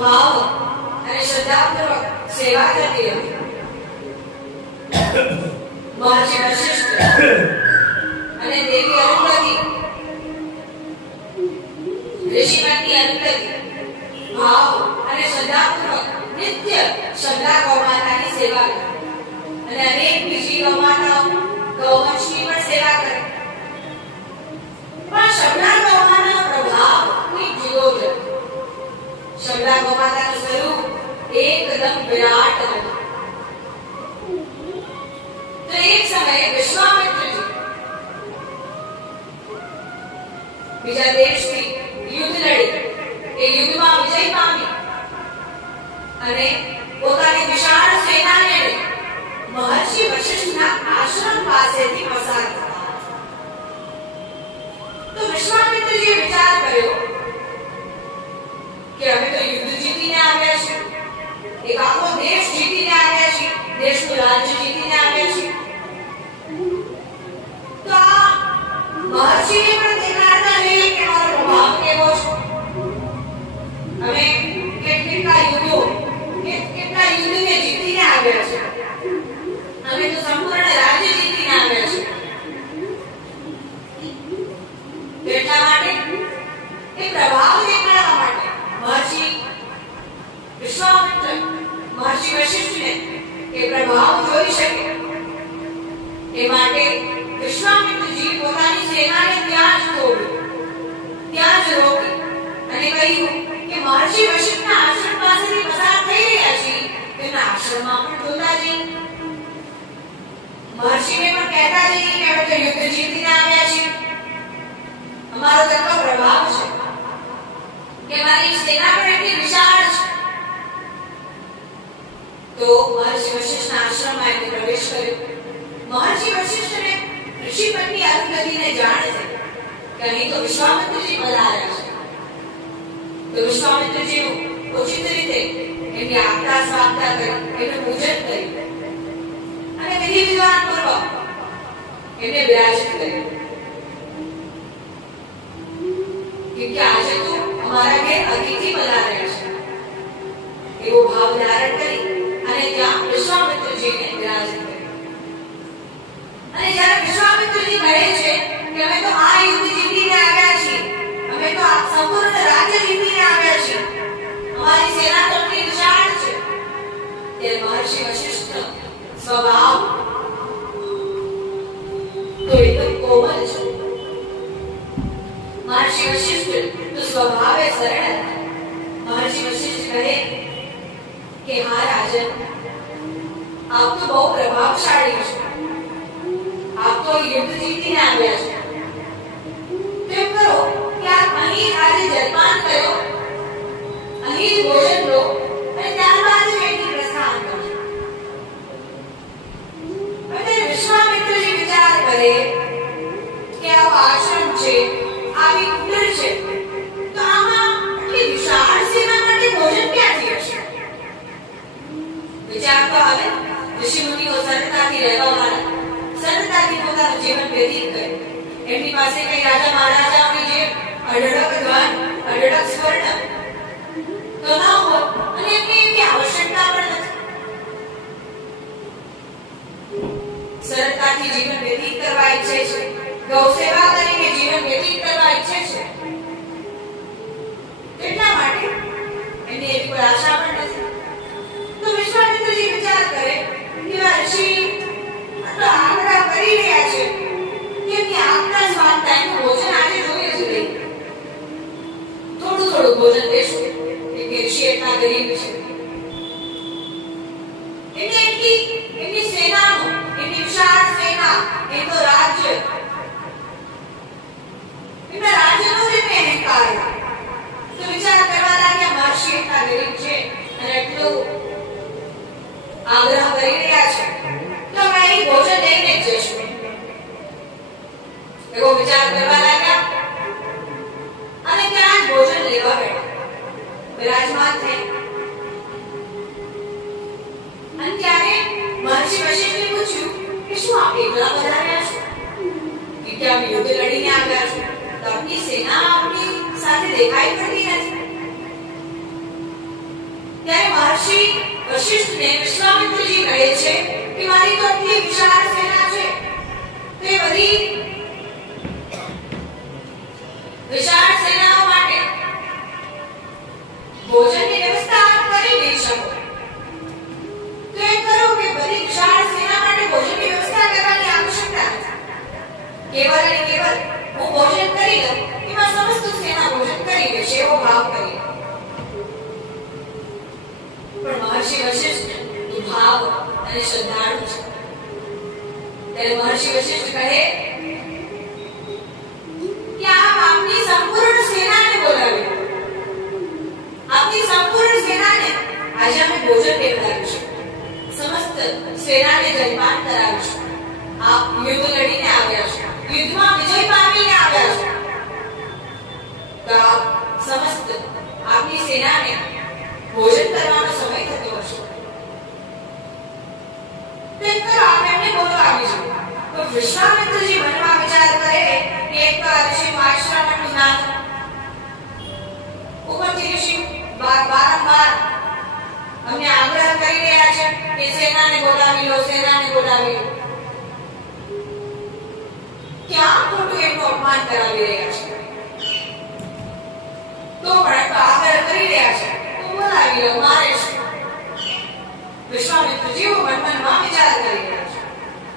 ભાવ અને શ્રદ્ધાપૂર્વક સેવા કરતી હતી. મહર્ષિ વશિષ્ઠ અને દેવી અરુંધતી, ઋષિમતી અરુંધતી ભાવ અને શ્રદ્ધાપૂર્વક નિત્ય શબલા ગૌમાતાની સેવા કરે અને અનેક બીજી ગૌમાતાઓ ગૌવંશની પણ સેવા કરે. પણ શબલા ગૌમાતાનો પ્રભાવ કોઈ જુદો જ હતો. શબલા ગૌમાતાનું સ્વરૂપ એકદમ વિરાટ હતું. તો એક સમયે વિશ્વામિત્રજી બીજા દેશથી યુદ્ધ લડી એ યુદ્ધમાં વિજય પામી અને પોતાની વિશાળ સેનાને લઈ મહર્ષિ વશિષ્ઠના આશ્રમ પાસેથી પસાર થતા. તો વિશ્વામિત્રજીએ વિચાર કર્યો કે અમે તો યુદ્ધ જીતીને આવ્યા છીએ, એક આખો દેશ જીતીને આવ્યા છીએ, દેશનું રાજ્ય જીતીને આવ્યા છીએ. તો આ મહર્ષિને પણ દેખાડતા જોઈએ કે અમારો પ્રભાવ કેવો છે. અમે કેટલા યુદ્ધને જીતીને આવ્યા છે. અમે તો સંપૂર્ણ રાજ્ય જીતીને આવ્યા છે. એટલા માટે એ પ્રભાવ દેખાડવા માટે મહર્ષિ વિશ્વામિત્ર મહર્ષિ વશિષ્ઠને એ પ્રભાવ જોઈ શકે એ માટે વિશ્વામિત્રજી પોતાની સેનાને ત્યાં જ થોડી, ત્યાં જ રોકી અને કહ્યું કે મહર્ષિ વશિષ્ઠના આશ્રમ પાસેથી પસાર થઈ રહ્યા છીએ, તેના આશ્રમમાં પણ જોતા જઈએ. મહર્ષિને પણ કહેતા જઈએ કે અમે તો યુદ્ધ જીતીને આવ્યા છીએ, અમારો કેટલો પ્રભાવ છે કે મારી સેના પણ એટલી વિશાળ છે. તો મહર્ષિ વશિષ્ઠના આશ્રમમાં એમને પ્રવેશ કર્યો. મહર્ષિ વશિષ્ઠને ઋષિપત્ની અરુંધતીને જાણ છે કે અહીં તો વિશ્વામિત્રજી પધાર્યા છે. તો વિશ્વામિત્રજીનું ઉચિત રીતે એમની આગતા સ્વાગતા કરી, એમનું પૂજન કર્યું અને વિધિ વિધાન પૂર્વક એમને વિરાજિત કર્યું. કે આજે તો અમારા ઘેર અતિથિ પધાર્યા છે એવો ભાવ ધારણ કરી અને ત્યાં વિશ્વામિત્રજીને વિરાજિત કર્યું. અને જ્યારે વિશ્વામિત્રજી કહે છે કે અમે તો આ યુદ્ધ જીતીને આવ્યા છીએ, અમે તો આ સંપૂર્ણ રાજ્ય જીતીને આવ્યા છીએ, અમારી સેના કેટલી વિશાળ છે, ત્યારે મહર્ષિ વશિષ્ઠનો સ્વભાવ તો એકદમ કોમલ છે. મહર્ષિ વશિષ્ઠ તો સ્વભાવે સરળ હતા. મહર્ષિ વશિષ્ઠ કહે કે હા રાજન, આપ તો બહુ પ્રભાવશાળી છો, આપ તો યુદ્ધ જીતીને આવ્યા છો. તેમ કરો કે આપ અહીં આજે જલપાન કરો, અહીં જ ભોજન લો અને ત્યારબાદ જ અહીંથી પ્રસ્થાન કરજો. અને વિશ્વામિત્રજી વિચાર કરે કે આવો આશ્રમ છે, આવી કુટીર છે, તો આમાં આટલી વિશાળ સેના માટે ભોજન ક્યાંથી હશે? વિચાર તો આવે. ઋષિમુનિઓ સરળતાથી રહેવા વાળા, સરળતાથી પોતાનું જીવન વ્યતીત કરે. એમની પાસે કઈ રાજા મહારાજાઓની જેમ અઢળક ધન, અઢળક સ્વર્ણ તો ન હોય અને એમની એવી આવશ્યકતા પણ નથી. સરળતાથી જીવન વ્યતીત કરવા ઈચ્છે છે, ગૌ સેવા કરીને જીવન વ્યતીત કરવા ઈચ્છે છે. એટલા માટે એમની એવી કોઈ આશા પણ નથી. તો વિશ્વામિત્રજી વિચાર કરે કે આ ઋષિ આગ્રહ કરી રહ્યા છે કે એમની આગતા સ્વાગતા એનું ભોજન આજે જોઈએ જ નહીં. થોડું થોડું ભોજન દેશું કે ઋષિ એટલા ગરીબ છે. એમની સેનાનું, એમની વિશાળ સેના, એમનો રાજ્ય, એમના રાજ્યનો જ એમને અહંકાર. તો વિચાર કરવા લાગ્યા મહર્ષિ એટલા ગરીબ છે અને એટલું આગ્રહ કરી રહ્યા છે, તો અમે અહીં ભોજન લઈને જ જઈશું એવો વિચાર કરવા લાગ્યા અને ત્યાં જ ભોજન લેવા બેઠા, વિરાજમાન થઈ. અને ત્યારે મહર્ષિ વશિષ્ઠે પૂછ્યું કે શું આપ એકલા પધાર્યા છો? કે અમે યુદ્ધ લડીને આવ્યા છો, તો આપની સેના આપની સાથે દેખાઈ પડતી નથી. મહર્ષિ વશિષ્ઠને વિશ્વામિત્રજી કહે છે કે મારી તો આટલી વિશાળ સેના છે, તે બધી વિશાળ સેનાઓ માટે ભોજનની વ્યવસ્થા આપ કરી નહીં શકો, તો એમ કરો કે બધી વિશાળ સેના માટે ભોજનની વ્યવસ્થા કરવાની આવશ્યકતા નથી, કેવળ અને કેવળ હું ભોજન કરી લઉં, એમાં સમસ્ત સેના ભોજન કરી લેશે એવો ભાવ કરી. પણ મહર્ષિ વશિષ્ઠ ભાવ અને શ્રદ્ધાળુ છે. ત્યારે મહર્ષિ વશિષ્ઠ કહે કે આપ આપની સંપૂર્ણ સેનાને બોલાવી, આપની સંપૂર્ણ સેનાને આજે અમે ભોજન દેવડાવીશું, સમસ્ત સેનાને જલપાન કરાવીશું. આપ યુદ્ધ લડીને આવ્યા છો, યુદ્ધમાં વિજય પામીને આવ્યા છો, તો આપ સમસ્ત આપની સેનાને ભોજન કરવાનો સમય થતો હશે, તેમ કરો આપ એમને બોલાવીશું. તો વિશ્વામિત્રજી મનમાં વિચાર કરે કે એક તો ઋષિનું આશ્રમ એટલું નાનું, ઉપરથી ઋષિ વારંવાર અમને આગ્રહ કરી રહ્યા છે કે સેનાને બોલાવી લો, સેનાને બોલાવી લો. ક્યાં ખોટું એમનું અપમાન કરાવી રહ્યા છે, તો પણ તો આગ્રહ કરી રહ્યા છે તો બોલાવી લો, મારે શું. વિશ્વામિત્રજી મનમાં વિચાર કરી રહ્યા છે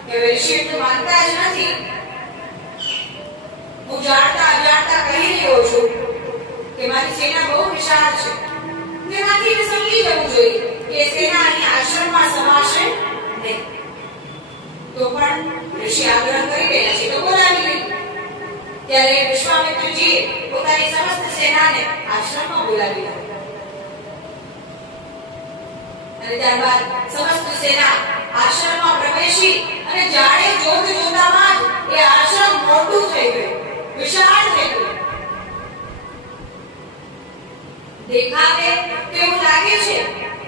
કે ઋષિ તો માનતા જ નથી. હું જાણતા અજાણતા કહી રહ્યો છું કે મારી સેના બહુ વિશાળ છે, તેનાથી સમજી જવું જોઈએ કે સેના અહીં આશ્રમમાં સમાશે નહીં. તો પણ ઋષિ આગ્રહ કરી રહ્યા છે તો બોલાવી લે. ત્યારે વિશ્વામિત્રજી પોતાની સમસ્ત સેનાને આશ્રમમાં બોલાવી લીધી અને ત્યારબાદ સમસ્ત સેના આશ્રમમાં પ્રવેશી અને જાણે જોત જોતામાં જ એ આશ્રમ મોટું થઈ ગયું, વિશાળ થઈ ગયું. દેખાવે તો એવું લાગે છે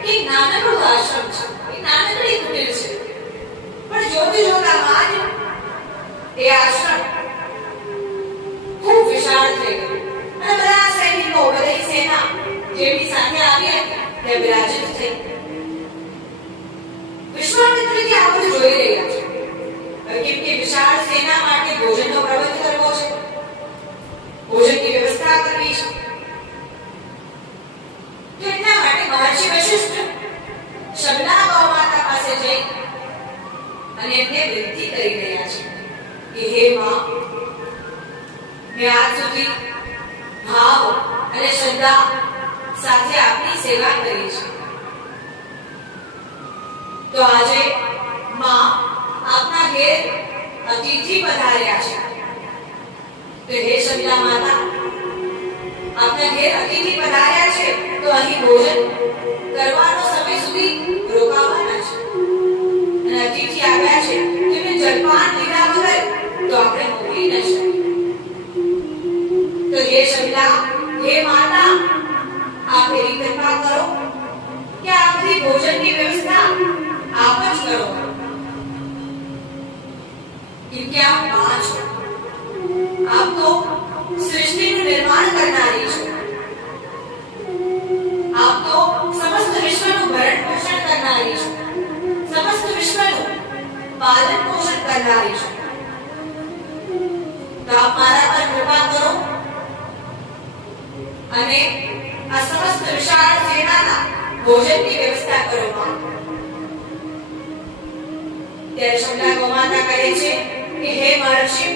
કે નાનકડું આશ્રમ છે, એક નાનકડી કુટીર છે, પણ જોત જોતામાં જ એ આશ્રમ ખૂબ વિશાળ થઈ ગયું અને બધા સૈનિકો, બધી સેના જેમની સાથે આવી હતી તે વિરાજિત થઈ. વિશ્વામિત્રજી આ બધું જોઈ રહ્યા છે, કેમ કે વિશાળ સેના માટે ભોજનનો પ્રબંધ કરવો છે, ભોજનની વ્યવસ્થા કરવી છે. તો એટલા માટે મહર્ષિ વશિષ્ઠ શબના ગૌમાતા પાસે જઈ અને એમને વિનંતી કરી રહ્યા છે કે હે માં, મેં આજ સુધી ભાવ અને શ્રદ્ધા સાથે આપની સેવા કરી છે, તો આજે માં આપના ઘેર અતિથિ પધાર્યા છે, તો હે શબના માતા, આપના ઘેર અતિથિ પધાર્યા છે તો અહીં ભોજન કરવાનો સમય સુધી રોકાવાના છે, અને અતિથિ આવ્યા છે તેમને જલપાન લીધા વગર તો આપણે મોકલી ન શકીએ. તો હે શબના, હે માતા, આપ એવી કૃપા કરો કે આ બધી ભોજનની વ્યવસ્થા આપ જ કરો, કેમ કે આપ માં છો, આપ તો સૃષ્ટિનું નિર્માણ કરનારી છો, આપ તો સમસ્ત વિશ્વનું ભરણ પોષણ કરનારી છો, સમસ્ત વિશ્વનું પાલન પોષણ કરનારી છો. તો આપ મારા પર કૃપા કરો અને આ સમસ્ત વિશાળ સેનાના ભોજનની વ્યવસ્થા કરો માં. ત્યારે શબના ગૌમાતા કહે છે કે હે મહર્ષિ,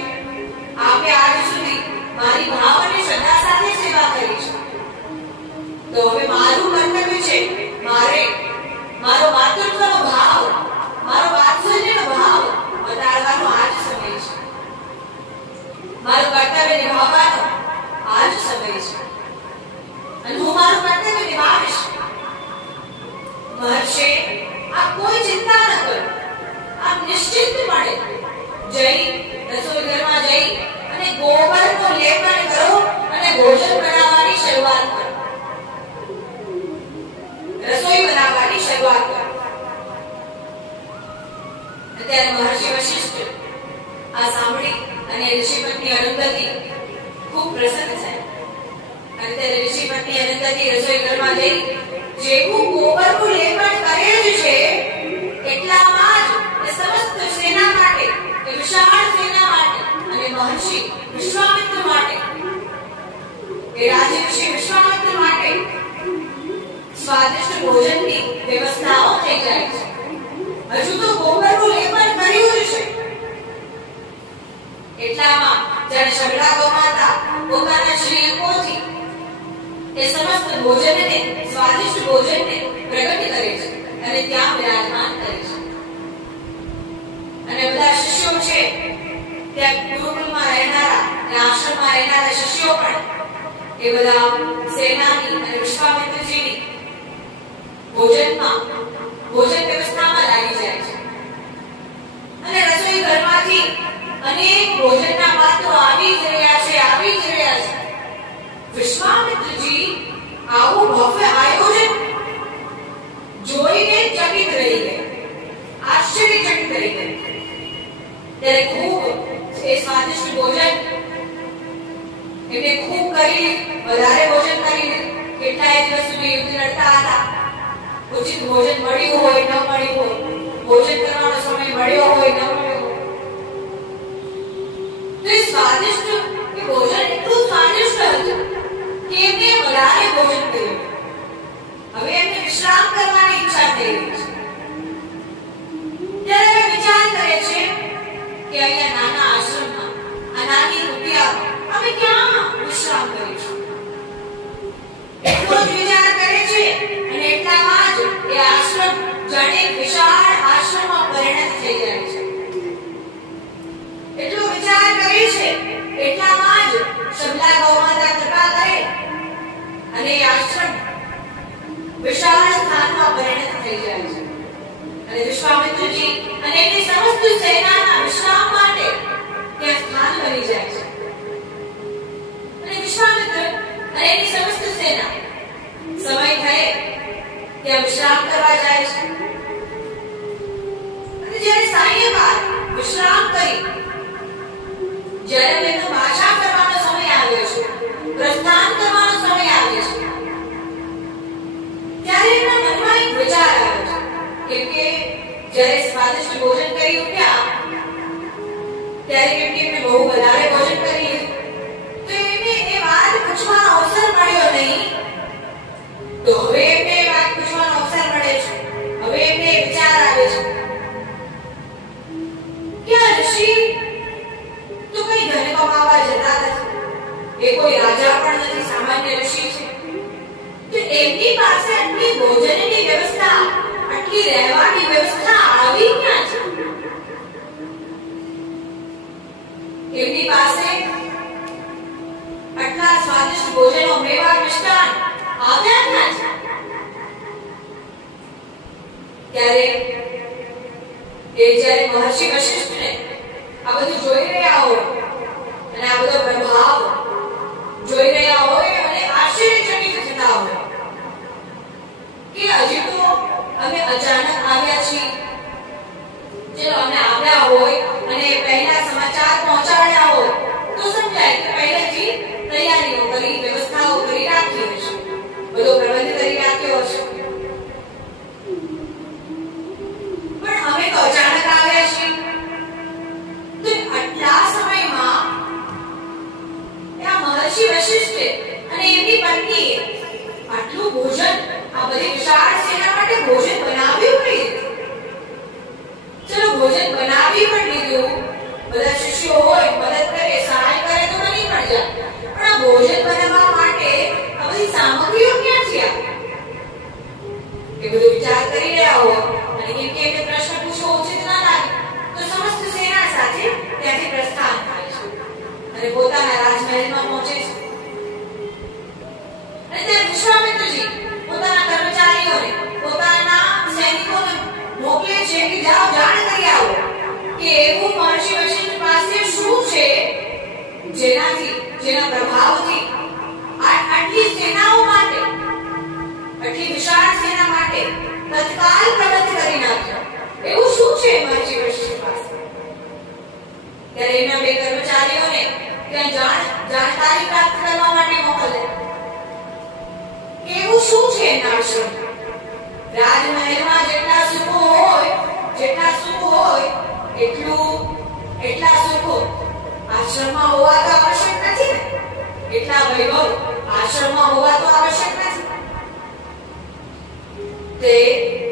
આપે આજ સુધી મારી ભાવ અને શ્રદ્ધા સાથે સેવા કરી છે, તો હવે મારું કર્તવ્ય છે, મારો માતૃત્વનો ભાવ, મારો વાત્સલ્યનો ભાવ બતાડવાનો આજ સમય છે, મારું કર્તવ્ય નિભાવવાનો આજ સમય છે, અને હું મારું કર્તવ્ય નિભાવીશ. મહર્ષિ, આપ કોઈ ચિંતા ન કરો, આપ નિશ્ચિંતપણે જઈ રસોઈ ઘરમાં જઈ અને ગોબરનો લેપન કરો અને ભોજન બનાવવાની શરૂઆત કરો, રસોઈ બનાવવાની શરૂઆત કરો. અત્યારે મહર્ષિ વશિષ્ઠ આ સાંભળી અને ઋષિપત્ની અરુંધતી ખૂબ પ્રસન્ન થાય અને ત્યારે ઋષિપત્ની અરુંધતી રસોઈ ઘરમાં જઈ જેવું ગોબરનું લેપન કરે જ છે એટલામાં જ એ સમસ્ત સેના માટે, એ વિશાળ સેના માટે અને મહર્ષિ વિશ્વામિત્ર માટે, એ રાજર્ષિ વિશ્વામિત્ર માટે સ્વાદિષ્ટ ભોજનની વ્યવસ્થાઓ થઈ જાય છે. હજુ તો ગોબરનું લેપન કર્યું જ છે એટલામાં જ્યારે શબલા ગોમાતા પોતાના શ્રીઅંગોથી એ સમસ્ત ભોજનને, સ્વાદિષ્ટ ભોજનને પ્રગટ કરે છે અને ત્યાં બિરાજમાન કરે છે. અને બધા શિષ્યો છે ત્યાં ગુરુકુળમાં રહેનારા અને આશ્રમમાં રહેનારા શિષ્યો પણ એ બધા સેનાની અને વિશ્વામિત્રજીની ભોજન વ્યવસ્થામાં લાગી જાય છે. અને રસોઈ ઘરમાંથી અનેક ભોજનના પાત્રો આવી જ રહ્યા છે. વિશ્વામિત્રજી આવું ભવ્ય આયોજન જોઈને ચકિત રહી ગયા, આશ્ચર્યચકિત રહી ગયા. ત્યારે ખૂબ એ સ્વાદિષ્ટ ભોજન એમને ખૂબ કરી, વધારે ભોજન કરી, કેટલાય દિવસ સુધી યુદ્ધ લડતા હતા. ઉચિત ભોજન મળ્યું હોય ન મળ્યું હોય, ભોજન કરવાનો સમય મળ્યો હોય ન મળ્યો હોય, તો સ્વાદિષ્ટ એ ભોજન એટલું સ્વાદિષ્ટ હતું કે એમને વધારે ભોજન કર્યું. હવે એમને વિશ્રામ કરવાની ઈચ્છા થઈ રહી છે. ત્યારે વિચાર કરે છે કે અહીંયા નાના આશ્રમમાં, આ નાની કુટિયામાં અમે ક્યાં વિશ્રામ કરીશું. એટલો જ વિચાર કરે છે અને એટલામાં જ એ આશ્રમ જાણે વિશાળ આશ્રમમાં પરિણત થઈ જાય છે. એટલો વિચાર કરે છે એટલામાં જ શબલા ગૌમાતા કૃપા કરે અને એ આશ્રમ વિશાળ સ્થાનમાં પરિણત થઈ જાય છે. અને વિશ્વામિત્રજી અને એની સમસ્ત સેનાના વિશ્રામ માટે ત્યાં સ્થાન બની જાય છે. અને વિશ્વામિત્ર અને એની સમસ્ત સેના સમય થાય ત્યાં વિશ્રામ કરવા જાય છે. અને જ્યારે સાંયકાળ વિશ્રામ કરી જ્યારે તેમનો પાછા કરવાનો સમય આવ્યો છે, પ્રસ્થાન કરવાનો સમય આવ્યો છે, ત્યારે એમના મનમાં એક વિચાર આવ્યો છે. કેમ કે જ્યારે સ્વાદિષ્ટ ભોજન કરી ઉઠ્યા ત્યારે કેમ કે એમને બહુ વધારે ભોજન કરી લીધું, તો એમને એ વાત પૂછવાનો અવસર મળ્યો નહીં. તો હવે એમને એ વાત પૂછવાનો અવસર મળે છે. હવે એમને વિચાર આવે છે કે આ ઋષિ તો કઈ ધન કમાવા જતા નથી, એ કોઈ રાજા પણ નથી, સામાન્ય ઋષિ છે. તો એમની પાસે આટલી ભોજનની વ્યવસ્થા, આટલી રહેવાની વ્યવસ્થા આવી ક્યાં છે? એમની પાસે આટલા સ્વાદિષ્ટ ભોજનો, મેવા, મિષ્ટાન આવ્યા ક્યાં છે? ત્યારે જ્યારે મહર્ષિ વશિષ્ઠને આ બધું જોઈ રહ્યા હોય અને આ બધો પ્રભાવ જોઈ રહ્યા હોય અને આશ્ચર્યચકિત થતા હોય કે હજી તો અમે અચાનક આવ્યા છીએ, ચલો અમે આવ્યા હોય અને પહેલા સમાચાર પહોંચાડ્યા હોય તો સમજાય કે પહેલેથી તૈયારીઓ કરી, વ્યવસ્થાઓ કરી રાખી હશે, બધો પ્રબંધ કરી રાખ્યો હશે. પણ અમે તો અચાનક આવ્યા છીએ. તો આટલા સમયમાં આ મહર્ષિ વશિષ્ઠે અને એમની પત્નીએ આટલું ભોજન, આ બધી વિશાળ સેના માટે ભોજન બનાવ્યું કઈ રીતે? ચલો ભોજન બનાવી પણ લીધું, બધા શિષ્યો હોય મદદ કરે, સહાય કરે તો બની પણ જાય, પણ આ ભોજન બનાવવા માટે આ બધી સામગ્રીઓ ક્યાંથી આવે? એ બધું વિચાર કરી રહ્યા હોય અને કેમ કે એમને પ્રશ્ન પૂછવો ઉચિત ના લાગે તો સમસ્ત સેના સાથે ત્યાંથી પ્રસ્થાન થાય છે અને પોતાના રાજમહેલમાં પહોંચે છે. અને ત્યાં વિશ્વામિત્રજી પોતાના કર્મચારીઓને, પોતાના સૈનિકોને મોકલે છે કે જાઓ જાણ કરી આવો કે એવું મહર્ષિ વશિષ્ઠ પાસે શું છે જેના પ્રભાવથી આટલી સેનાઓ માટે, આટલી વિશાળ સેના માટે તત્કાલ પ્રબંધ કરી નાખ્યો. એવું શું છે મહર્ષિ વશિષ્ઠ પાસે? ત્યારે એના બે કર્મચારીઓને ત્યાં જાણકારી પ્રાપ્ત કરવા માટે મોકલે કે એવું શું છે એના આશ્રમમાં. રાજમહેલમાં જેટલા સુખો હોય એટલા સુખો આશ્રમમાં હોવા તો આવશ્યક નથી ને. એટલા વૈભવ આશ્રમમાં હોવા તો આવશ્યક નથી. તે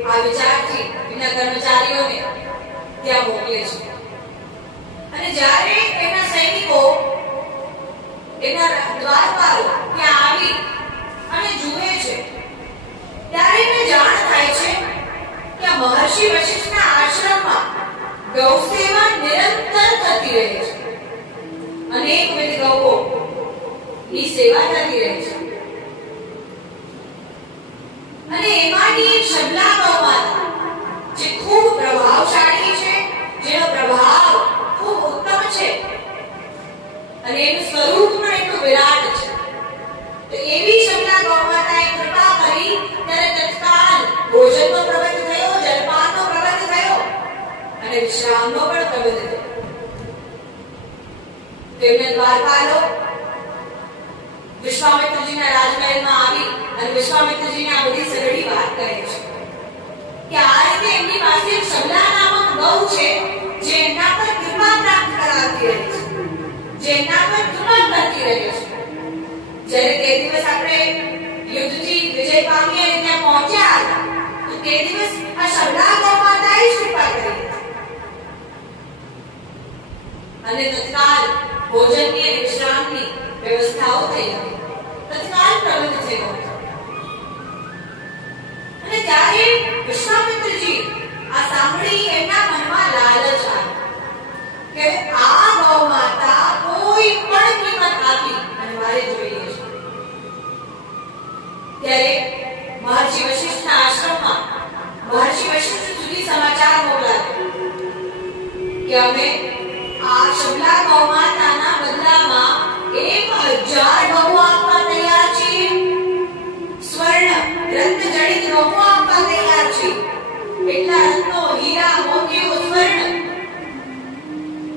આ વિચારથી એના કર્મચારીઓને ત્યાં મોકલે છે. અને જ્યારે એના સૈનિકો એના દ્વારપાલ ત્યાં આવી અને જુએ છે ત્યારે એને જાણ થાય છે કે મહર્ષિ વશિષ્ઠના આશ્રમમાં ગૌ સેવા નિરંતર થતી રહે છે. અનેકવિધ ગૌઓ ની સેવા થતી રહે છે. અને એમાંની એક શબલા ગૌ માતા જે ખૂબ પ્રભાવશાળી છે, જેનો પ્રભાવ ખૂબ ઉત્તમ છે અને એનું સ્વરૂપ પણ એટલું વિરાટ છે. તો એવી શબલા ગૌ માતાએ કૃપા કરી ત્યારે તત્કાળ ભોજનનો પ્રબંધ થયો, જલપાનનો પ્રબંધ થયો અને વિશ્રામનો પણ પ્રબંધ થયો. તેમને દ્વારપાલો વિશ્વામિત્રજીના રાજમહેલમાં આવી અને વિશ્વામિત્રજીને આ બધી સરળી વાત કહે છે કે આ રીતે એમની પાસે એક શબલા નામક ગૌ છે જે એમના પર કૃપા પ્રાપ્ત કરાવતી રહે છે, જે એમના પર કૃપા કરતી રહે છે. જ્યારે તે દિવસ આપણે યુદ્ધથી વિજય પામી અને ત્યાં પહોંચ્યા તો તે દિવસ આ શબલા ગૌ માતાએ જ કૃપા કરી અને તત્કાળ ભોજનની અને વિશ્રામની વ્યવસ્થાઓ થઈ હતી. તત્કાળ પ્રબંધ થયો હતો. અને ત્યારે વિશ્વામિત્રજી આ સાંભળી એમના મનમાં લાલચ આવી કે આ ગૌ માતા કોઈ પણ કિંમત આપી અને મારે જોઈએ છે. ત્યારે મહર્ષિ વશિષ્ઠના આશ્રમમાં મહર્ષિ વશિષ્ઠ સુધી સમાચાર મોકલાયા કે અમે આ શબલા ગૌ માતાના બદલામાં 1000 ગૌ આપવા તૈયાર છીએ. સ્વર્ણ રત્ન જડિત ગૌ આપવા તૈયાર છીએ. એટલા રત્નો, હીરા, મોતીઓ, સ્વર્ણ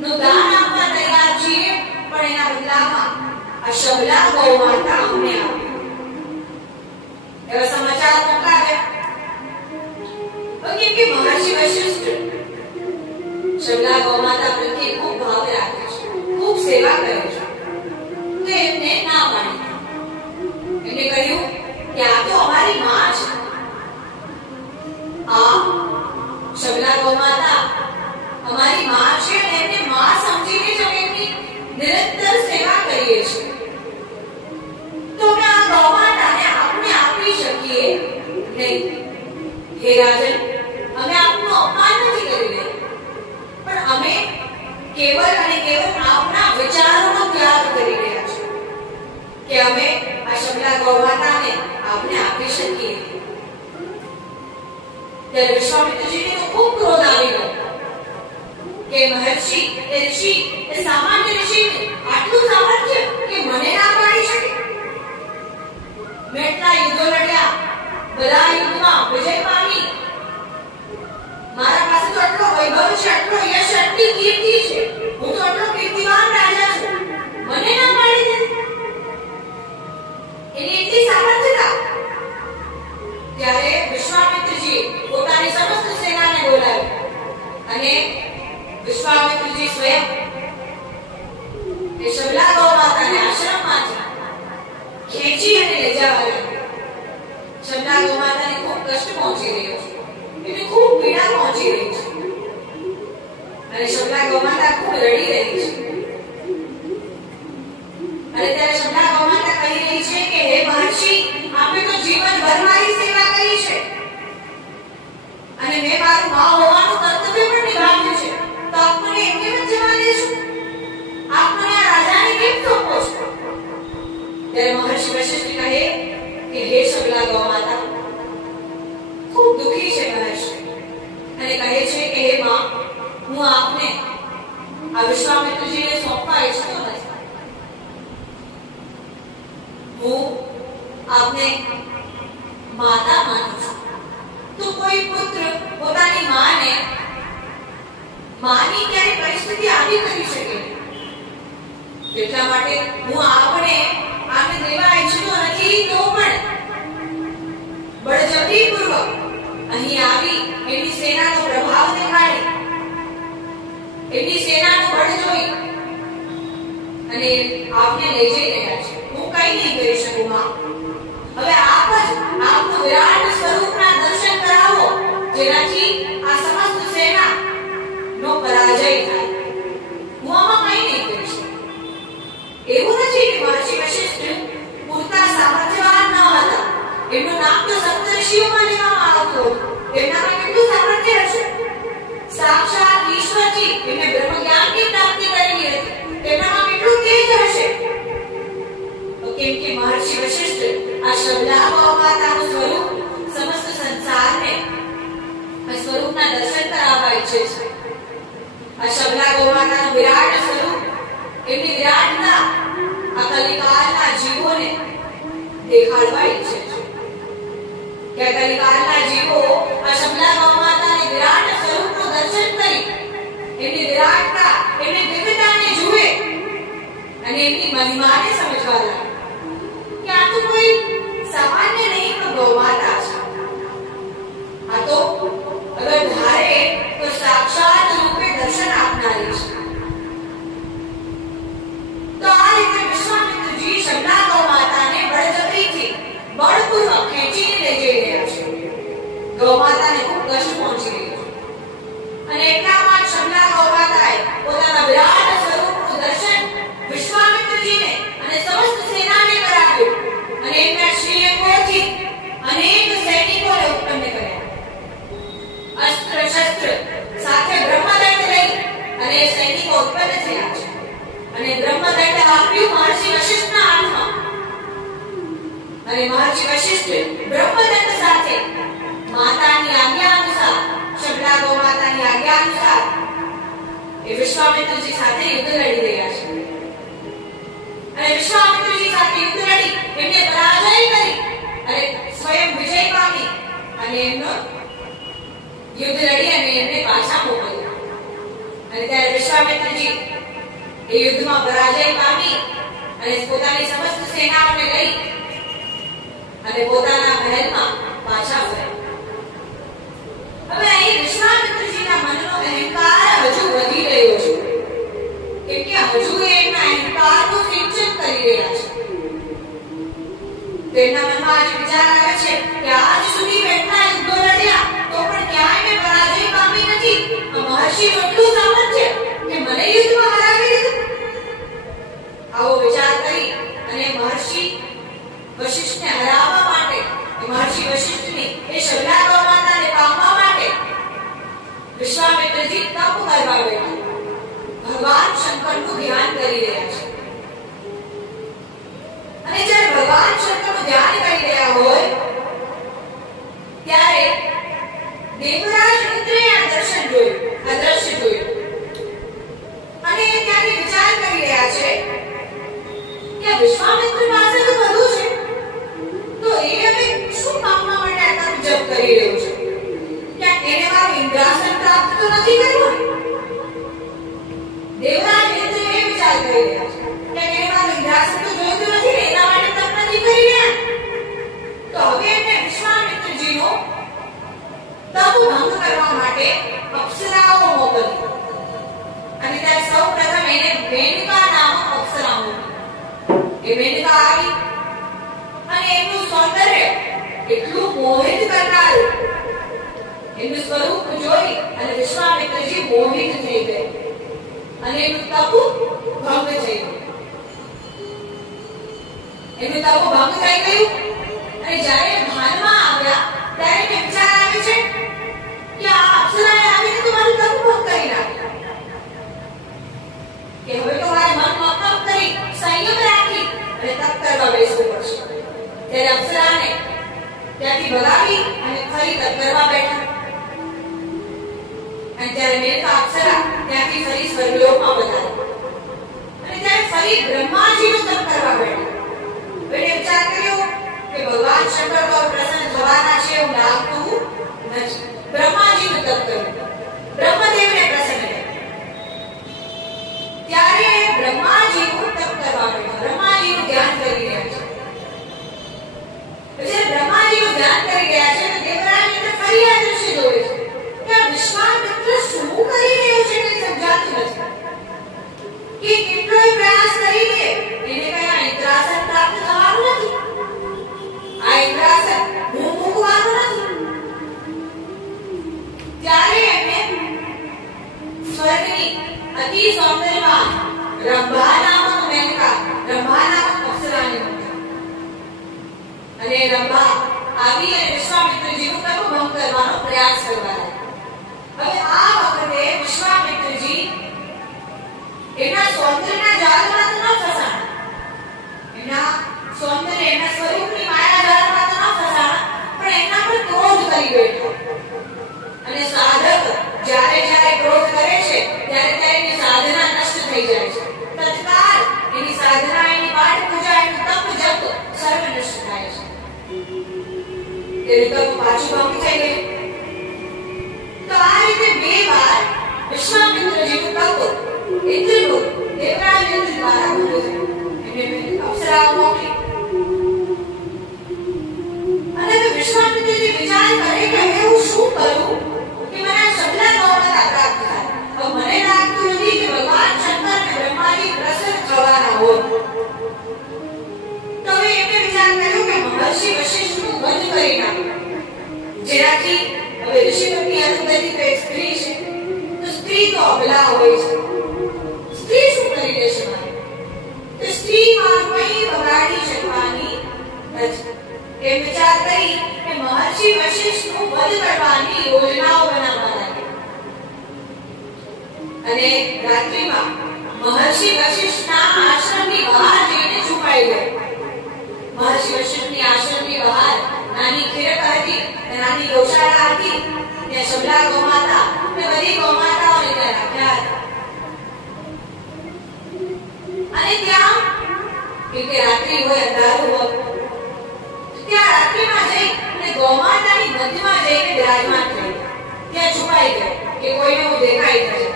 નું દાન આપવા તૈયાર છીએ. પણ એના બદલામાં આ શબલા ગૌ માતા અમને આપે એવા સમાચાર મોકલાવ્યા. કેમ કે મહર્ષિ વશિષ્ઠ શબલા ગૌ માતા પ્રત્યે ખૂબ ભાવ રાખે છે, ખૂબ સેવા કરે છે. તો એમને ના માની. એમને કહ્યું કે આ તો અમારી માં છે. આ શબલા ગૌ માતા અમારી માં છે અને એમને માં સમજીને જ અમે એમની નિરંતર સેવા કરીએ છીએ. તો અમે આ ગૌ માતાને આપણે આપી શકીએ નહીં. હે રાજન, અમે આપનું અપમાન નથી કરી રહ્યા, પણ અમે કેવળ અને કેવળ આપના વિચારોનો ત્યાગ કરી રહ્યા છીએ કે અમે આ શબલા ગૌ માતાને આપને આપી શકીએ. ત્યારે વિશ્વામિત્રજીને તો ખૂબ ક્રોધ આવી ગયો કે મહર્ષિ, એ ઋષિ, એ સામાન્ય ઋષિ આટલું સામર્થ્ય કે મને ના પાડી શકે. મેં એટલા યુદ્ધો લડ્યા, બધા યુદ્ધમાં વિજય પામી, મારા પાસે તો આટલો વૈભવ છે, આટલો યશ, આટલી કીર્તિ છે, હું તો આટલો કીર્તિવાન રાજા છું, મને ના પાડી દે. એની એટલી સામર્થ્યતા. ત્યારે વિશ્વામિત્રજી પોતાની સમસ્ત સેનાને બોલાવી અને વિશ્વામિત્રજી સ્વયં એ શબલા ગૌ માતાને આશ્રમમાંથી ખેંચી અને લઈ જવા લાગ્યા. શબલા ગૌ માતાને ખૂબ કષ્ટ પહોંચી રહ્યો છે, એને ખૂબ પીડા પહોંચી રહી છે અને શબલા ગૌ માતા ખૂબ રડી રહી છે. અને ત્યારે શબલા ગૌ માતા કહી રહી છે કે હે મહર્ષિ, આપે તો જીવનભર મારી સેવા કરી છે અને મેં મારું માં હોવાનું કર્તવ્ય પણ નિભાવ્યું છે, તો આપને એમને જ જવા દેશું? આપને આ રાજાને કેમ સોંપો છો? ત્યારે મહર્ષિ વશિષ્ઠ કહે કે હે શબલા ગૌ માતા, ખૂબ દુખી છે મહર્ષિ અને કહે છે કે હે માં, હું આપને આ વિશ્વામિત્રજીને સોંપવા ઈચ્છતો નથી. હું આપને માતા માનું છું. તો કોઈ પુત્ર પોતાની માને માની ક્યારે પરિસ્થિતિ આવી કરી શકે. એટલા માટે હું આને દેવા ઈચ્છતો નથી, તો પણ બળજબરીપૂર્વક અહીં આવી એની સેનાનો પ્રભાવ દેખાડી, એની સેનાનું બળ જોઈ અને આપને લઈ જઈ રહ્યા છે. હું કઈ નહીં કરી શકું માં, હવે આપ જ આપનું વિરાટ સ્વરૂપના દર્શન કરાવો, જેનાથી આ સમસ્ત સેના નો પરાજય થાય. હું આમાં કઈ નહીં કરી શકું. એવું નથી કે મહર્ષિ વશિષ્ઠ પૂરતા સામર્થ્યવાન ન હતા. એમનું નામ તો સપ્તર્ષિઓમાં લેવામાં આવતું હતું. તેમનામાં કેટલું સામર્થ્ય હશે. સાક્ષાત ઈશ્વરજી એમને બ્રહ્મ જ્ઞાનની પ્રાપ્તિ કરેલી હતી. તેમનામાં કેટલું તેજ હશે. તો કેમ કે મહર્ષિ વશિષ્ઠ આ શબલા માતાનું સ્વરૂપ સમસ્ત સંસારને આ સ્વરૂપના દર્શન કરાવવા ઈચ્છે છે. આ શબલા ગોમાતાનું વિરાટ સ્વરૂપ, એમની વિરાટતા આ કલિકાલના જીવોને દેખાડવા ઈચ્છે છે. કે કલિકાલના જીવો આ શબલા ગોમાતાને વિરાટ સ્વરૂપનું દર્શન કરી એમની વિરાટતા, એમની દિવ્યતાને જુએ અને એમની મહિમાને સમજવા લાગે કે આ તો કોઈ સામાન્ય નહીં, પણ ગૌમાતા છે. આ તો અગર ધારે તો સાક્ષાત રૂપે દર્શન આપનારી છે. તો આ રીતે વિશ્વામિત્રજી શબલા ગૌમાતાને બળજબરીથી બળપૂર્વક ખેંચીને લઈ જઈ રહ્યા છે. ગૌમાતાને ખૂબ કષ્ટ પહોંચી રહ્યું છે અને એટલામાં શબલા ગૌમાતાએ પોતાના વિરાટ સ્વરૂપનું દર્શન વિશ્વામિત્રજીને અને સમસ્ત સેનાને કરાવ્યું અને એમના શ્રીઅંગોથી અનેક સૈનિકોને ઉત્પન્ન કર્યા. અસ્ત્ર શસ્ત્ર સાથે બ્રહ્મદંડ લઈ અને સૈનિકો ઉત્પન્ન થયા છે અને બ્રહ્મદંડ આપ્યું મહર્ષિ વશિષ્ઠના હાથમાં અને મહર્ષિ વશિષ્ઠ બ્રહ્મદંડ સાથે માતાની આજ્ઞા અનુસાર, શબલા ગૌમાતાની આજ્ઞા અનુસાર એ વિશ્વામિત્રજી સાથે યુદ્ધ લડી રહ્યા છે અને વિશ્વામિત્રજી સાથે યુદ્ધ લડી એમને પરાજય કરી અને સ્વયં વિજય પામી અને એમનો યુદ્ધ લડી અને એમને પાછા મોકલ્યા. અને ત્યારે વિશ્વામિત્રજી એ યુદ્ધમાં પરાજય પામી અને પોતાની સમસ્ત સેનાઓને લઈ અને પોતાના મહેલમાં પાછા ફર્યા. હવે અહીં વિશ્વામિત્રજીના મનનો અહંકાર હજુ વધી રહ્યો છે, કેમ કે હજુ એમના અહંકારનું સિંચન કરી રહ્યા છે. તેમના મનમાં આજે વિચાર આવે છે કે આજ સુધી બેઠા યુદ્ધો લડ્યા તો પણ ક્યાંય મેં પરાજય પામી નથી. મહર્ષિનું એટલું સામર્થ્ય કે મને યુદ્ધમાં હરાવી દીધું. આવો વિચાર કરી અને મહર્ષિ વશિષ્ઠને હરાવવા માટે, મહર્ષિ વશિષ્ઠની એ શબલા ગૌમાતાને પામવા માટે વિશ્વામિત્રજી તપ કરવા બેઠા ભગવાન શંકરનું ધ્યાન કરી રહ્યા છે. અને જ્યારે ભગવાન શંકરનું ધ્યાન કરી રહ્યા હોય ત્યારે દેવરાજ ઇન્દ્રએ આ દર્શન જોયું, આ દ્રશ્ય જોયું અને ત્યાંથી વિચાર કરી રહ્યા છે કે વિશ્વામિત્ર પાસે તો બધું છે, તો એ હવે શું પામવા માટે આટલું જપ કરી રહ્યો છે? ક્યાંક એને મારું ઇન્દ્રાસન પ્રાપ્ત તો નથી કર્યું? દેવરાજ ઇન્દ્ર એ વિચાર કરી રહ્યા છે કે એને મારું ઇન્દ્રાસન તો જોઈતું નથી ને, એના માટે તપ નથી કરી રહ્યા. તો હવે એને વિશ્વામિત્રજીનો તપ ભંગ કરવા માટે અપ્સરાઓ મોકલી અને ત્યારે સૌ પ્રથમ એને મેનકા નામક અપ્સરા મોકલી. એ મેનકા આવી અને એમનું સૌંદર્ય એટલું મોહિત કરનારું, એમનું સ્વરૂપ જોઈ અને વિશ્વામિત્રજી મોહિત થઈ ગયા અને એમનું તપ ભંગ થઈ ગયું. એમનું તપ ભંગ થઈ ગયું અને જ્યારે ભાનમાં આવ્યા ત્યારે એને વિચાર આવે છે કે આ અપ્સરાએ આવીને તો મારું તપ ભંગ કરી નાખ્યું, કે હવે તો મારે મન મક્કમ કરી સંયમ રાખી અને તપ કરવા બેસવું પડશે. ત્યારે અપ્સરાને ત્યાંથી ભગાવી અને ફરી તપ કરવા બેઠા. અને ત્યારે મેનકા અપ્સરા ત્યાંથી ફરી સ્વર્ગલોકમાં પધારી અને ત્યારે ફરી બ્રહ્માજીનું તપ કરવા બેઠા. એને વિચાર કર્યો કે ભગવાન શંકર તો પ્રસન્ન થવાના છે એવું લાગતું નથી. બ્રહ્માજીનું તપ કર્યું, બ્રહ્મદેવને પ્રસન્ન કર્યા. ત્યારે બ્રહ્માજીનું તપ કરવા બેઠા, બ્રહ્માજીનું ધ્યાન કરી રહ્યા છે. પછી બ્રહ્માજીનું ધ્યાન કરી રહ્યા છે તો દેવરાજ ફરિયાદ પ્રયાસ કરવા. હવે આ વખતે વિશ્વામિત્રજી એના સૌંદર્યના જાળમાં તો ન ફસાણા, એના સૌંદર્ય એના સ્વરૂપની માયા જાળમાં તો ન ફસાણા, પણ એના પર ક્રોધ કરી બેઠો. અને સાધક જ્યારે ક્રોધ કરે છે ત્યારે એની સાધના નષ્ટ થઈ જાય છે. તત્કાળ એની સાધના, એની પાઠ પૂજા, એનું તપ જપ સર્વ નષ્ટ થાય છે. તેનું તપ પાછું ભાંગી થઈ ગયું. તો આ રીતે બે વાર વિશ્વામિત્રજીનું તપ ઇન્દ્રલોક દેવરાજ ઇન્દ્ર દ્વારા પૂરું થયું. એમને અપ્સરાઓ મોકલી. અને વિશ્વામિત્રજી વિચાર કરે કે હવે હું શું કરું કે મને આ સબલા ગૌમાતા પ્રાપ્ત થાય. હવે મને લાગતું નથી કે ભગવાન શંકર અને બ્રહ્માજી પ્રસન્ન થવાના હોય. તો હવે એમને વિચાર કર્યો કે મહર્ષિ વશિષ્ઠનું વધ કરી નાખું, જેનાથી હવે ઋષિપત્ની અનુગતિ તો એક સ્ત્રી છે, તો સ્ત્રી તો અબલા હોય છે. સ્ત્રી શું કરી લેશે મારે? તો સ્ત્રી માં કંઈ બગાડી શકવાની નથી. એ વિચાર કરી કે મહર્ષિ વશિષ્ઠનું વધ કરવાની યોજનાઓ બનાવવા લાગી. અને રાત્રિમાં મહર્ષિ વશિષ્ઠના આશ્રમની બહાર જઈને છુપાઈ ગયો. મહર્ષિ વશિષ્ઠની આશ્રમની બહાર નાની ખીરક હતી, નાની ગૌશાળા હતી, ત્યાં શબલા ગૌમાતા અને બધી ગૌમાતાઓને ત્યાં રાખ્યા હતા. અને ત્યાં કે રાત્રિ હોય, અંધારું હોય, ત્યાં રાત્રિમાં જઈ અને ગૌમાતાની મધ્યમાં જઈને બિરાજમાન થઈ, ત્યાં છુપાઈ ગયો કે કોઈને હું દેખાઈ જશે.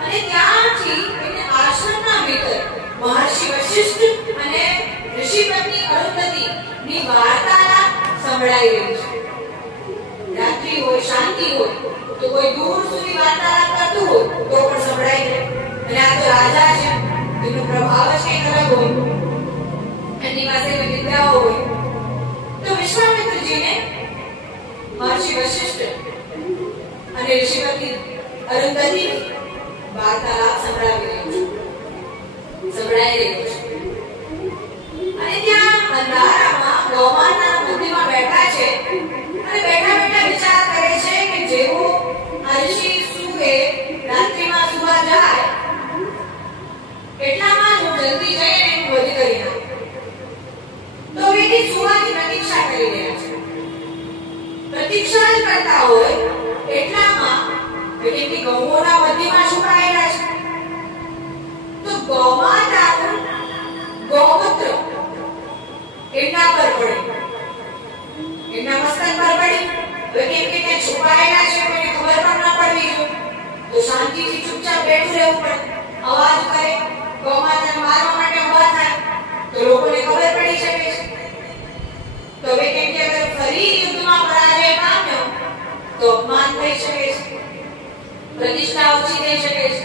અને ત્યાંથી એને આશ્રમના ભીતર મહર્ષિ વશિષ્ઠ અને ઋષિપત્ની અરુંધતી ની વાર્તાલાપ સંભળાઈ રહી છે. રાત્રિ હોય, શાંતિ હોય, તો કોઈ દૂર સુધી વાર્તાલાપ કરતું હોય તો પણ સંભળાઈ જાય. અને આ તો રાજા છે, એનો પ્રભાવ જ કંઈક અલગ હોય, એની પાસે વિદ્યાઓ હોય. તો વિશ્વામિત્રજીને મહર્ષિ વશિષ્ઠ અને ઋષિપતિ અરુંધતી વાર્તાલાપ સંભળાઈ રહ્યો છે. અને ત્યાં અંધારામાં ગૌમાતાના મંદિરમાં બેઠા છે અને બેઠા વિચાર કરે છે કે જેવો આ ઋષિ સૂવે, રાત્રિમાં સુવા જાય એટલામાં હું જલ્દી જઈને એનું વધ કરી નાખું. તો એની સુવાની પ્રતીક્ષા કરી રહ્યા છે. પ્રતીક્ષા જ કરતા હોય એટલામાં એની ગૌઓના મધ્યમાં છુપાયેલા છે. તો ગૌમાતાનું ગૌમૂત્ર એમના પર પડે, એમના મસ્તક પર પડી. હવે કેમ કે ત્યાં છુપાયેલા છે, કોઈને ખબર પણ ન પડવી જોઈએ, તો શાંતિથી ચૂપચાપ બેઠું રહેવું પડે. અવાજ કરે, ગૌમાતાને મારવા માટે અવાજ થાય તો લોકોને ખબર પડી શકે છે. તો હવે કેમ કે અગર ફરી યુદ્ધમાં પરાજય પામ્યો તો અપમાન થઈ શકે છે, પ્રતિષ્ઠા ઓછી થઈ શકે છે.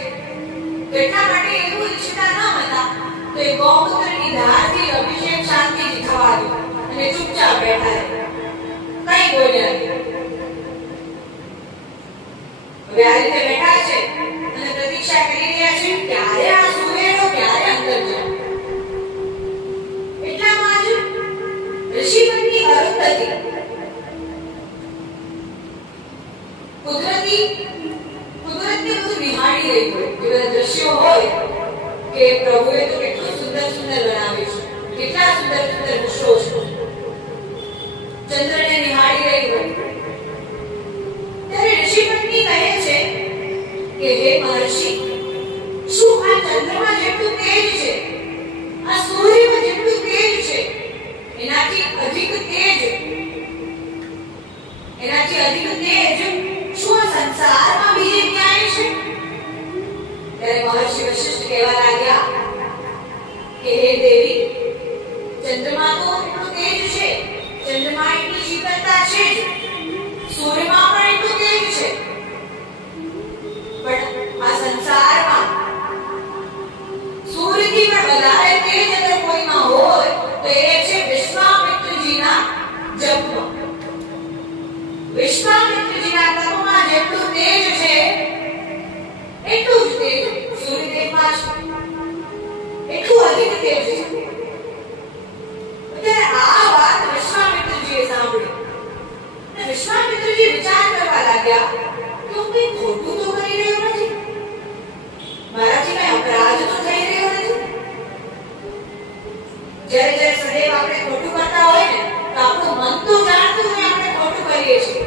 એટલા માટે એવું ઈચ્છતા ન હતા તો એ ગૌમૂત્રની ધારથી અભિષેક શાંતિથી થવા દો અને ચૂપચાપ બેઠા રહે, કઈ બોલે નથી. હવે આ રીતે બેઠા છે અને પ્રતીક્ષા કરી રહ્યા છે ક્યારે આ સુવેરો, ક્યારે અંદર જાય. એટલામાં જ ઋષિપત્ની અરુંધતી કુદરતને બધું નિહાળી રહી હોય, એ બધા દ્રશ્યો હોય કે પ્રભુએ તો કેટલું સુંદર બનાવ્યું છે, કેટલા સુંદર વૃક્ષો છે. ચંદ્રને નિહાળી રહી હોય ત્યારે ઋષિપત્ની કહે છે કે હે મહર્ષિ, શું આ ચંદ્રમાં જેટલું તેજ છે, આ સૂર્યમાં જેટલું તેજ છે, એનાથી અધિક તેજ શું આ સંસારમાં બીજે ક્યાંય છે? ત્યારે મહર્ષિ વશિષ્ઠ કહેવા લાગ્યા કે હે દેવી, ચંદ્રમાં તો એટલું તેજ છે, ચંદ્રમાં એટલી શીતળતા છે જ, સૂર્યમાં પણ એટલું તેજ છે, પણ આ સંસારમાં સૂર્યથી પણ વધારે તેજ અગર કોઈમાં હોય તો એ છે વિશ્વામિત્રજીના જપમાં. વિશ્વામિત્રજીના તપમાં જેટલું તેજ છે એટલું જ તેજ સૂર્યદેવમાં છે, એટલું અધિક તેજ છે. ત્યારે આ વાત વિશ્વામિત્રજીએ સાંભળી. વિશ્વામિત્રજી વિચાર કરવા લાગ્યા કે હું કંઈ ખોટું તો કરી રહ્યો નથી, મારાથી કંઈ અપરાધ તો થઈ રહ્યો નથી. જ્યારે જ્યારે સદૈવ આપણે ખોટું કરતા હોય ને તો આપણું મન તો જાણતું હોય આપણે ખોટું કરીએ છીએ,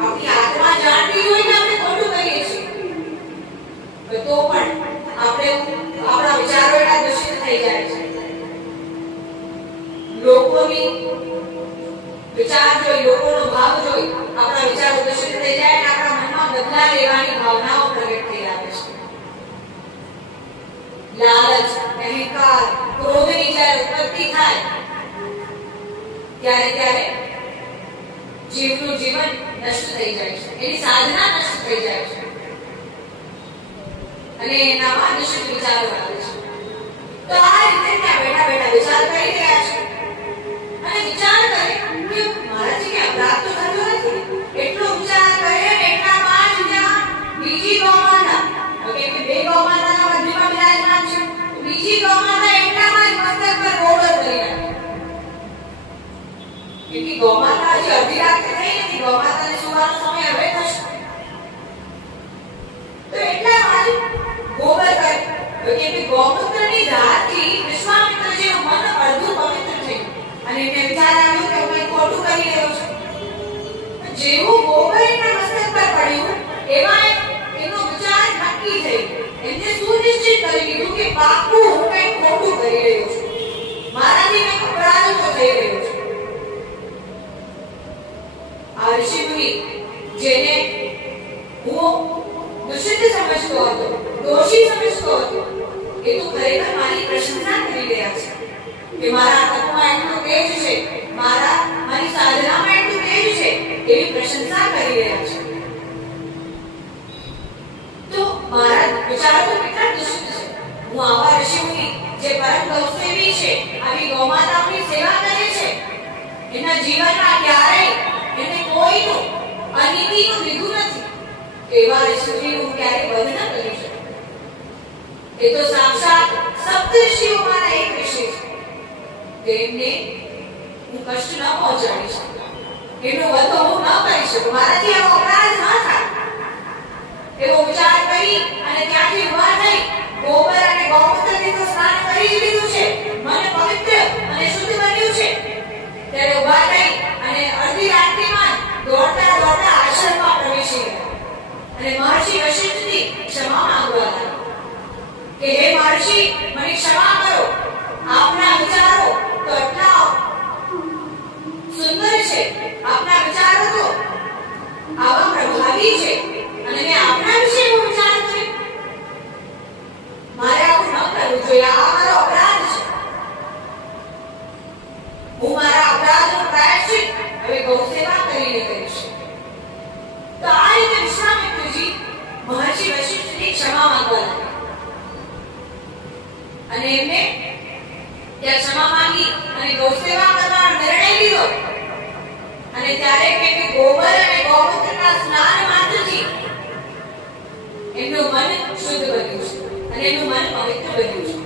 આપણી આત્મા જાણતી હોય કે આપણે ખોટું કરીએ છીએ, તો પણ આપણે આપણા વિચારો એટલા દૂષિત થઈ જાય છે. લોકોની વિચાર જોઈ, લોકોનો ભાવ જોઈ આપણા વિચારો દૂષિત થઈ જાય અને આપણા મનમાં બદલા લેવાની ભાવનાઓ પ્રગટ થઈ આવે છે. લાલચ, અહંકાર, ક્રોધની જ્યારે ઉત્પત્તિ થાય ત્યારે જીવનું જીવન નષ્ટ થઈ જાય છે, એની સાધના નષ્ટ થઈ જાય છે અને એનામાં દૂષિત વિચારો આવે છે. તો આ રીતે ત્યાં બેઠા બેઠા વિચાર કરી રહ્યા છે અને વિચાર કરે કે મારાથી કે અપરાધ તો થયો નથી. એટલો વિચાર કરે ને એટલામાં જ ત્યાં બીજી ગૌમાતા, કે બે ગૌમાતાના મધ્યમાં બિરાજમાન છે, બીજી ગૌમાતા એટલામાં જ મસ્તક પર ગોળો કરી નાખે કે ગૌમાતા હજી અડધી રાત્રે થઈ નથી, ગૌમાતાને સુવાનો સમય હવે થશે. તો એટલામાં જ ગોબર કરે કે ગૌમૂત્રની ધારથી વિશ્વામિત્રજીનું મન અડધું પવિત્ર થયું અને એને વિચાર આવ્યો કે હું કંઈ ખોટું કરી રહ્યો છું. જેવું ગોબર એના મસ્તક પર પડ્યું એમાં એનો વિચાર નક્કી થઈ, એને સુનિશ્ચિત કરી લીધું કે પાકું હું કંઈ ખોટું કરી રહ્યો છું, મારાથી કંઈક અપરાધ તો થઈ રહ્યો છે. આ ઋષિમુનિ જેને હું દૂષિત સમજતો હતો, દોષી સમજતો હતો, એ તો ખરેખર મારી પ્રશંસા કરી રહ્યા છે કે મારા તત્વમાં એટલું તેજ છે, મારી સાધનામાં એટલું તેજ છે, એવી પ્રશંસા કરી રહ્યા છે. તો મારા વિચારો તો કેટલા દૂષિત છે. હું આવા ઋષિમુનિ જે પરમ ગૌસેવી છે, આવી ગૌમાતાઓની સેવા કરે છે, એના જીવનમાં ક્યારેય એને કોઈનું અનીતિનું લીધું નથી, એવા ઋષિમુનિનું ક્યારેય વધ ન કરી શકે. એ તો સાક્ષાત સપ્તર્ષિઓમાંના એક ઋષિ છે, તેમને હું કષ્ટ ન પહોંચાડી શકું, એનો વધ હું ન કરી શકું, મારાથી આવો અપરાધ ન થાય એવો વિચાર કરી અને ત્યાંથી ઉભા થઈ ગોબર અને ગૌમૂત્રથી તો સ્નાન કરી જ લીધું છે, મન પવિત્ર અને શુદ્ધ બન્યું છે. ત્યારે ઉભા થઈ અને અડધી રાત્રિમાં દોડતા દોડતા આશ્રમમાં પ્રવેશી ગયા અને મહર્ષિ વશિષ્ઠથી ક્ષમા માંગવા લાગ્યા કે હે મહર્ષિ, મને ક્ષમા કરો, આપના વિચારો તો એટલા સુંદર છે, આપના વિચારો તો આવા પ્રભાવી છે અને મેં આપના વિશે એવો વિચાર કર્યો, મારે આવું ન કરવું જોઈએ, આ મારો અપરાધ છે, હું મારા અપરાધનો પ્રાયશ્ચિત હવે ગૌસેવા કરીને કરીશ. તો આ રીતે વિશ્વામિત્રજી મહર્ષિ વશિષ્ઠની ક્ષમા માંગવા લાગ્યા અને એમને ત્યાં ક્ષમા માંગી અને ગૌસેવા કરવાનો નિર્ણય લીધો. અને ત્યારે કે ગોબર અને ગૌમૂત્રના સ્નાન માત્રથી એમનું મન શુદ્ધ બન્યું છે અને એનું મન પવિત્ર બન્યું છે.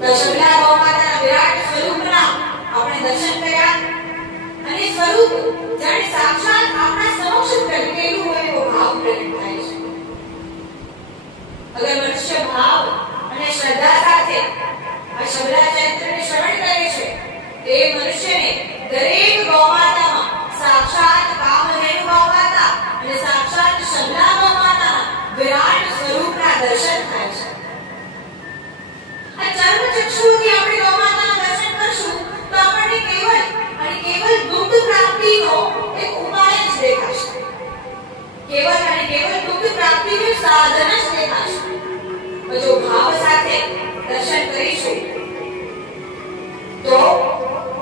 તો શબલા ગૌમાતાના વિરાટ સ્વરૂપના આપણે દર્શન કર્યા અને સ્વરૂપ જાણે સાક્ષાત આપણા સમક્ષ પ્રગટેલું હોય એવો ભાવ પ્રગટ થાય છે. અગર મનુષ્ય ભાવ અને શ્રદ્ધા સાથે આ શબલા ચૈત્રને શ્રવણ કરે છે, તે મનુષ્યને દરેક ગૌમાતામાં સાક્ષાત કામધેનુ ગૌમાતા અને સાક્ષાત શબલા ગૌમાતાના વિરાટ સ્વરૂપના દર્શન થાય છે. આ ચર્મ ચક્ષુઓથી આપણે ગૌમાતાના દર્શન કરશું તો આપણને કેવલ દુગ્ધ પ્રાપ્તિનો એક ઉપાય જ દેખાશે, કેવલ દુગ્ધ પ્રાપ્તિનું સાધન જ દેખાશે. જો ભાવ સાથે દર્શન કરીશું તો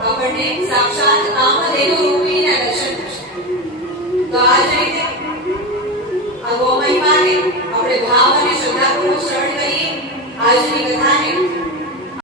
આપણને સાક્ષાત કામધેનુ રૂપીના દર્શન થશે. તો આ જ રીતે આ ગૌ મહિમાને આપણે ભાવ અને શ્રદ્ધાપૂર્વક શ્રવણ કરીએ. આજની કથાને